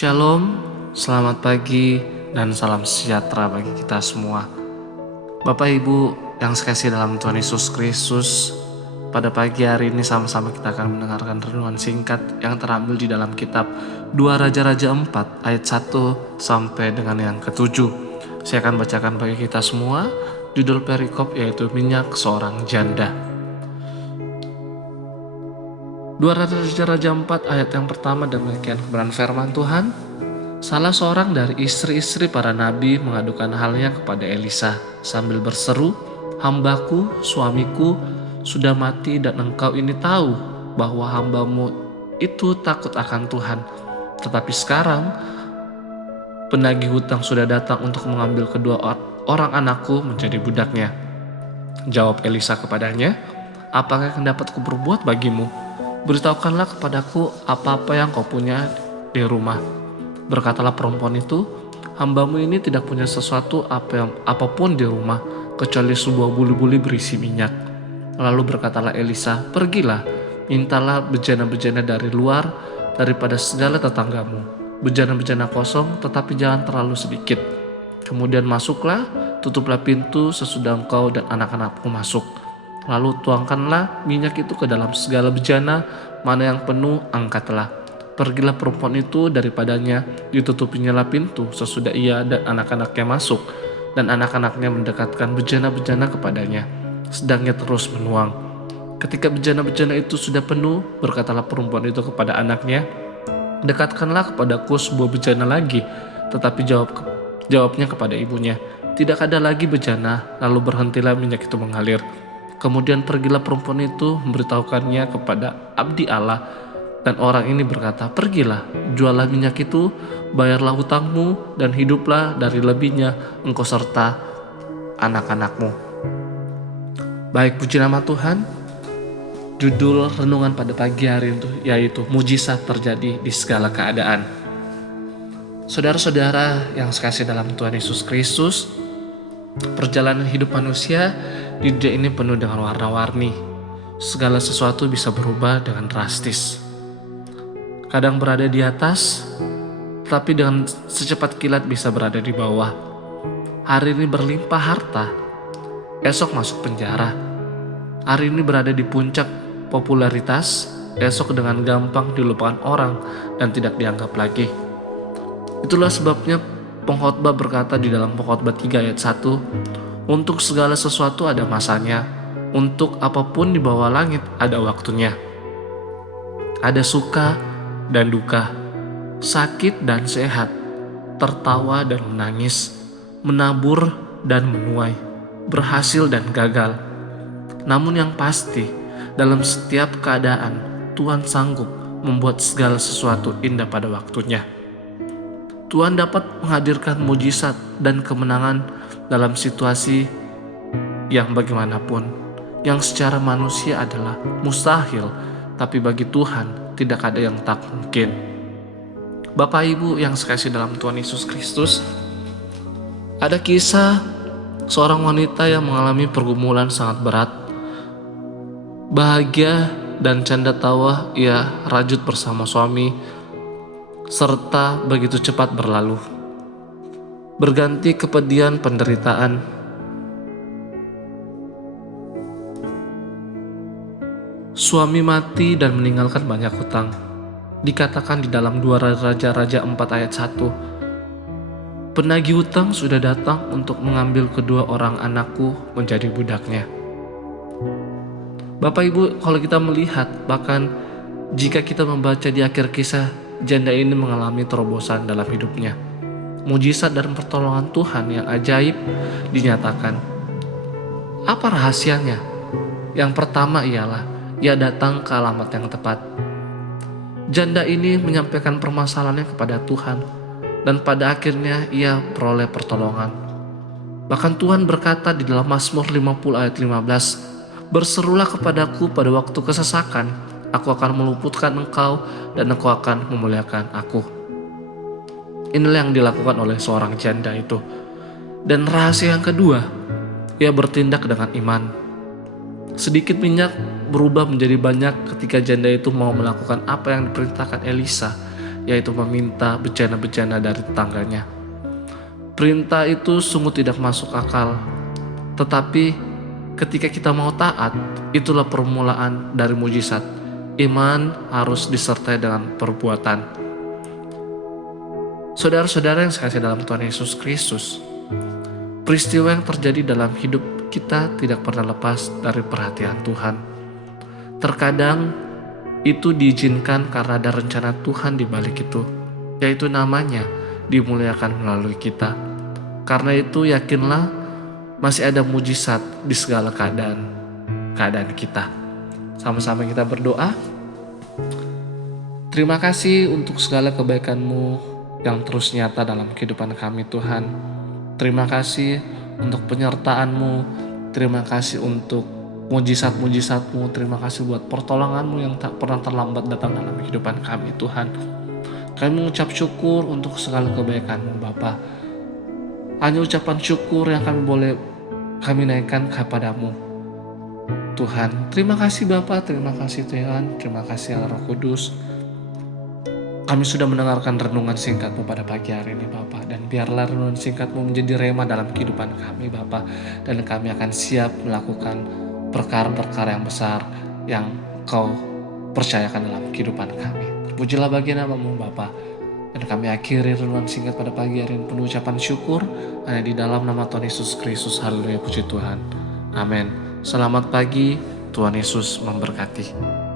Shalom, selamat pagi, dan salam sejahtera bagi kita semua. Bapak Ibu yang sekasih dalam Tuhan Yesus Kristus, pada pagi hari ini sama-sama kita akan mendengarkan renungan singkat yang terambil di dalam kitab 2 Raja-Raja 4 ayat 1 sampai dengan yang ke-7. Saya akan bacakan bagi kita semua judul perikop yaitu minyak seorang janda. 2 Raja-Raja 4 ayat yang pertama demikian kebenaran firman Tuhan. Salah seorang dari istri-istri para nabi mengadukan halnya kepada Elisa sambil berseru, "Hambaku, suamiku sudah mati dan engkau ini tahu bahwa hambamu itu takut akan Tuhan. Tetapi sekarang penagih hutang sudah datang untuk mengambil kedua orang anakku menjadi budaknya." Jawab Elisa kepadanya, "Apakah yang dapat kuperbuat bagimu? Beritahukanlah kepadaku apa-apa yang kau punya di rumah." Berkatalah perempuan itu, "Hambamu ini tidak punya sesuatu apapun di rumah, kecuali sebuah buli-buli berisi minyak." Lalu berkatalah Elisa, "Pergilah, mintalah bejana-bejana dari luar daripada segala tetanggamu, bejana-bejana kosong tetapi jangan terlalu sedikit. Kemudian masuklah, tutuplah pintu sesudah engkau dan anak-anakmu masuk. Lalu tuangkanlah minyak itu ke dalam segala bejana, mana yang penuh angkatlah. Pergilah perempuan itu daripadanya, ditutupinya lah pintu sesudah ia dan anak-anaknya masuk, dan anak-anaknya mendekatkan bejana-bejana kepadanya, sedang ia terus menuang. Ketika bejana-bejana itu sudah penuh, berkatalah perempuan itu kepada anaknya, 'Dekatkanlah kepadaku sebuah bejana lagi.' Tetapi jawabnya kepada ibunya, 'Tidak ada lagi bejana.' Lalu berhentilah minyak itu mengalir. Kemudian pergilah perempuan itu memberitahukannya kepada abdi Allah, dan orang ini berkata, 'Pergilah, jualah minyak itu, bayarlah hutangmu, dan hiduplah dari lebihnya engkau serta anak-anakmu.'" Baik, puji nama Tuhan. Judul renungan pada pagi hari itu yaitu mujizat terjadi di segala keadaan. Saudara-saudara yang sekasih dalam Tuhan Yesus Kristus, perjalanan hidup manusia di dunia ini penuh dengan warna-warni. Segala sesuatu bisa berubah dengan drastis. Kadang berada di atas, tapi dengan secepat kilat bisa berada di bawah. Hari ini berlimpah harta, esok masuk penjara. Hari ini berada di puncak popularitas, esok dengan gampang dilupakan orang dan tidak dianggap lagi. Itulah sebabnya pengkhotbah berkata di dalam pengkhotbah 3 ayat 1, "Untuk segala sesuatu ada masanya, untuk apapun di bawah langit ada waktunya. Ada suka dan duka, sakit dan sehat, tertawa dan menangis, menabur dan menuai, berhasil dan gagal. Namun yang pasti, dalam setiap keadaan, Tuhan sanggup membuat segala sesuatu indah pada waktunya. Tuhan dapat menghadirkan mujizat dan kemenangan dalam situasi yang bagaimanapun, yang secara manusia adalah mustahil, tapi bagi Tuhan tidak ada yang tak mungkin." Bapak Ibu yang sekasih dalam Tuhan Yesus Kristus, ada kisah seorang wanita yang mengalami pergumulan sangat berat. Bahagia dan canda tawa ia rajut bersama suami, serta begitu cepat berlalu. Berganti kepedihan penderitaan. Suami mati dan meninggalkan banyak hutang. Dikatakan di dalam 2 Raja-Raja 4 ayat 1, "Penagih hutang sudah datang untuk mengambil kedua orang anakku menjadi budaknya." Bapak Ibu, kalau kita melihat, bahkan jika kita membaca di akhir kisah, janda ini mengalami terobosan dalam hidupnya. Mujizat dan pertolongan Tuhan yang ajaib dinyatakan. Apa rahasianya? Yang pertama ialah ia datang ke alamat yang tepat. Janda ini menyampaikan permasalahannya kepada Tuhan, dan pada akhirnya ia peroleh pertolongan. Bahkan Tuhan berkata di dalam Mazmur 50 ayat 15, "Berserulah kepadaku pada waktu kesesakan, aku akan meluputkan engkau dan engkau akan memuliakan aku." Inilah yang dilakukan oleh seorang janda itu. Dan rahasia yang kedua, ia bertindak dengan iman. Sedikit minyak berubah menjadi banyak ketika janda itu mau melakukan apa yang diperintahkan Elisa. yaitu meminta bejana-bejana dari tetangganya. Perintah itu sungguh tidak masuk akal, tetapi ketika kita mau taat, itulah permulaan dari mujizat. Iman harus disertai dengan perbuatan. Saudara-saudara yang sekasih dalam Tuhan Yesus Kristus, peristiwa yang terjadi dalam hidup kita tidak pernah lepas dari perhatian Tuhan. Terkadang itu diizinkan karena ada rencana Tuhan di balik itu, yaitu namanya dimuliakan melalui kita. Karena itu yakinlah masih ada mujizat di segala keadaan kita. Sama-sama kita berdoa. Terima kasih untuk segala kebaikan-Mu yang terus nyata dalam kehidupan kami Tuhan. Terima kasih untuk penyertaan-Mu. Terima kasih untuk mujizat-mujizat-Mu. Terima kasih buat pertolongan-Mu yang tak pernah terlambat datang dalam kehidupan kami Tuhan. Kami mengucap syukur untuk segala kebaikan-Mu Bapa. Hanya ucapan syukur yang kami naikkan kepadamu Tuhan. Terima kasih Bapa, terima kasih Tuhan, terima kasih Allah Roh Kudus. Kami sudah mendengarkan renungan singkat-Mu pada pagi hari ini Bapa, dan biarlah renungan singkat-Mu menjadi rema dalam kehidupan kami Bapa, dan kami akan siap melakukan perkara-perkara yang besar yang Kau percayakan dalam kehidupan kami. Terpujilah bagi nama-Mu Bapa, dan kami akhiri renungan singkat pada pagi hari ini penuh ucapan syukur hanya di dalam nama Tuhan Yesus Kristus. Haleluya, puji Tuhan. Amin. Selamat pagi, Tuhan Yesus memberkati.